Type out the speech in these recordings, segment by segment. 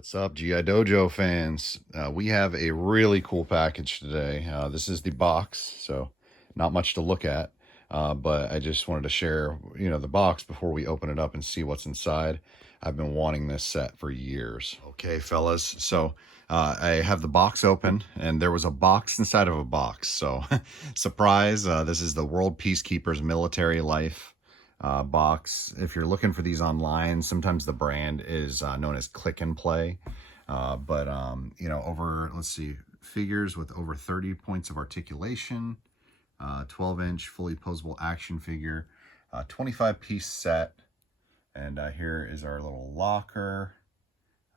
What's up, GI Dojo fans? We have a really cool package today. This is the box, so not much to look at, but I just wanted to share, the box before we open it up and see what's inside. I've been wanting this set for years. Okay, fellas, so I have the box open, and there was a box inside of a box. So, surprise! This is the World Peacekeepers Military Life box. If you're looking for these online, sometimes the brand is known as Click and Play. Let's see, figures with over 30 points of articulation, 12-inch fully posable action figure, 25-piece set. And here is our little locker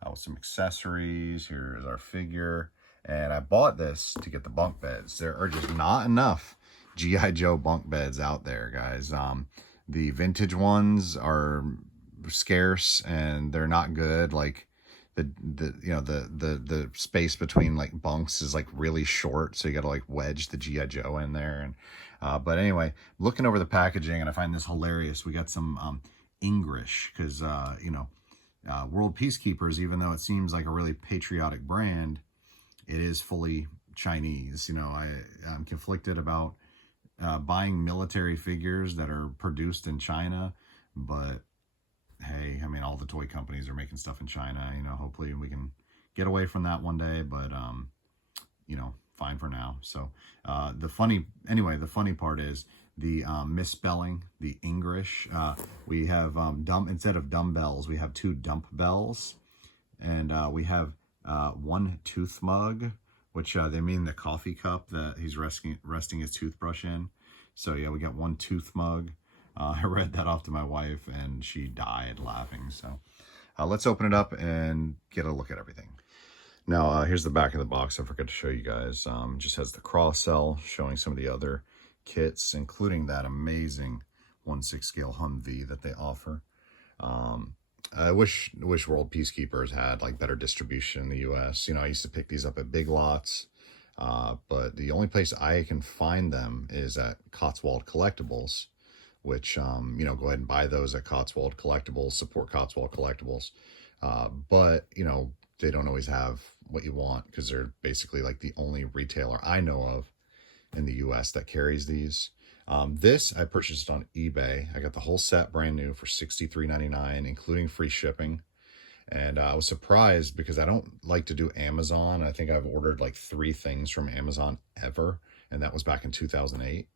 with some accessories. Here is our figure. And I bought this to get the bunk beds. There are just not enough G.I. Joe bunk beds out there, guys. The vintage ones are scarce and they're not good. Like the space between like bunks is like really short, so you got to like wedge the GI Joe in there. And but anyway, looking over the packaging, and I find this hilarious. We got some English because World Peacekeepers, even though it seems like a really patriotic brand, it is fully Chinese. I'm conflicted about buying military figures that are produced in China, but hey, I mean, all the toy companies are making stuff in China. Hopefully we can get away from that one day, but fine for now. So the funny part is the misspelling, the English. We have instead of dumbbells, we have two dump bells, and we have one tooth mug, which they mean the coffee cup that he's resting his toothbrush in. So yeah, we got one tooth mug. I read that off to my wife and she died laughing. So let's open it up and get a look at everything. Now, here's the back of the box. I forgot to show you guys. Just has the cross cell showing some of the other kits, including that amazing 1/6 scale Humvee that they offer. I wish World Peacekeepers had like better distribution in the US. I used to pick these up at Big Lots, but the only place I can find them is at Cotswold Collectibles, which, go ahead and buy those at Cotswold Collectibles, support Cotswold Collectibles. But, they don't always have what you want because they're basically like the only retailer I know of in the US that carries these. This I purchased on eBay. I got the whole set brand new for $63.99, including free shipping. And I was surprised because I don't like to do Amazon. I think I've ordered like 3 things from Amazon ever, and that was back in 2008.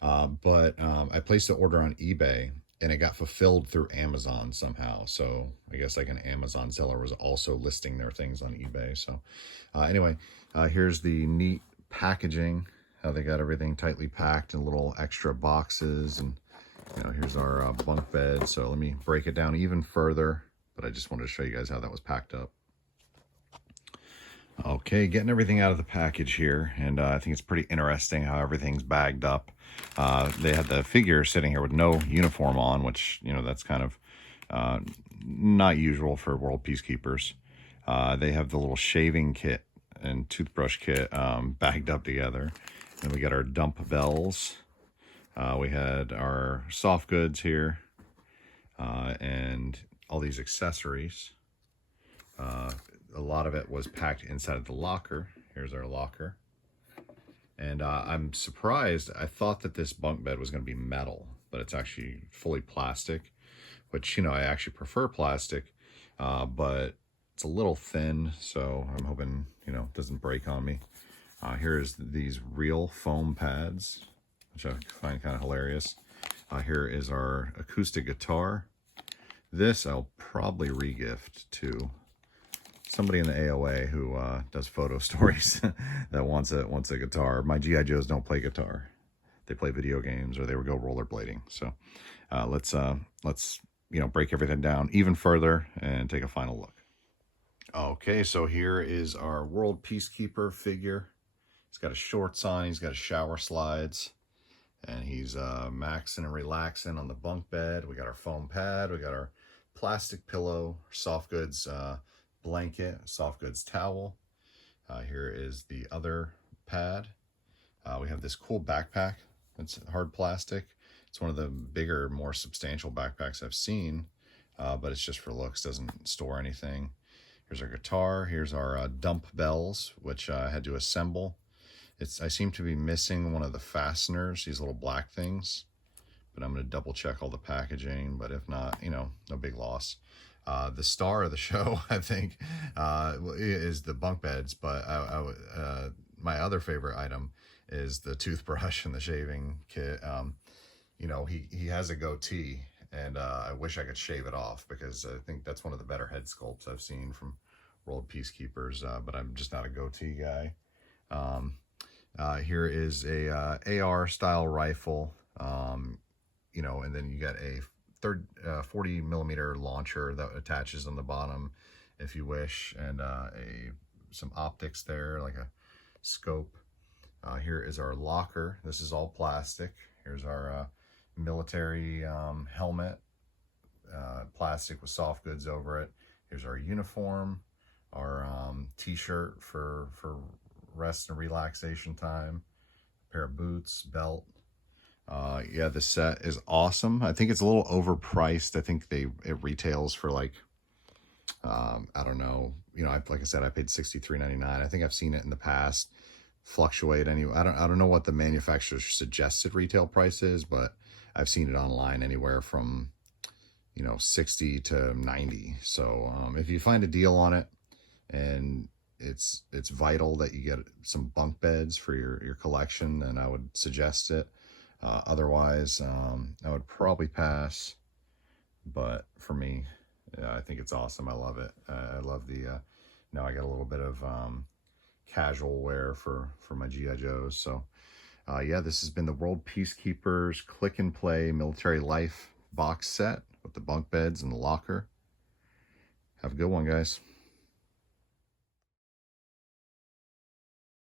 But I placed the order on eBay, and it got fulfilled through Amazon somehow. So I guess like an Amazon seller was also listing their things on eBay. So anyway, here's the neat packaging. How they got everything tightly packed in little extra boxes. And, here's our bunk bed. So let me break it down even further. But I just wanted to show you guys how that was packed up. Okay, getting everything out of the package here. And I think it's pretty interesting how everything's bagged up. They had the figure sitting here with no uniform on, which, that's kind of not usual for World Peacekeepers. They have the little shaving kit and toothbrush kit bagged up together. And we got our dump bells. We had our soft goods here and all these accessories. A lot of it was packed inside of the locker. Here's our locker. And I'm surprised. I thought that this bunk bed was going to be metal, but it's actually fully plastic, which, I actually prefer plastic, but it's a little thin, so I'm hoping, it doesn't break on me. Here's these real foam pads, which I find kind of hilarious. Here is our acoustic guitar. This I'll probably regift to somebody in the AOA who does photo stories that wants a guitar. My GI Joes don't play guitar; they play video games or they would go rollerblading. So let's break everything down even further and take a final look. Okay, so here is our World Peacekeeper figure. He's got his shorts on, he's got his shower slides, and he's maxing and relaxing on the bunk bed. We got our foam pad, we got our plastic pillow, soft goods blanket, soft goods towel. Here is the other pad. We have this cool backpack. It's hard plastic. It's one of the bigger, more substantial backpacks I've seen, but it's just for looks, doesn't store anything. Here's our guitar. Here's our dump bells, which I had to assemble. I seem to be missing one of the fasteners, these little black things, but I'm going to double check all the packaging. But if not, you know, no big loss. The star of the show, I think, is the bunk beds, but my other favorite item is the toothbrush and the shaving kit. You know, he has a goatee, and I wish I could shave it off, because I think that's one of the better head sculpts I've seen from World Peacekeepers, but I'm just not a goatee guy. Here is a AR style rifle, you know, and then you got a 40 millimeter launcher that attaches on the bottom if you wish, and some optics there, like a scope. Here is our locker. This is all plastic. Here's our military helmet, plastic with soft goods over it. Here's our uniform, our t-shirt for rest and relaxation time, a pair of boots, belt. Yeah, the set is awesome. I think it's a little overpriced. I think it retails for like, I don't know, you know, like I said, I paid $63.99. I think I've seen it in the past fluctuate anyway. I don't know what the manufacturer's suggested retail price is, but I've seen it online anywhere from, you know, 60 to 90. So if you find a deal on it, and it's vital that you get some bunk beds for your collection, then I would suggest it. Otherwise, I would probably pass. But for me, I think it's awesome. I love it. I love the, now I got a little bit of casual wear for my G.I. Joes. So yeah, this has been the World Peacekeepers Click and Play Military Life box set with the bunk beds and the locker. Have a good one, guys.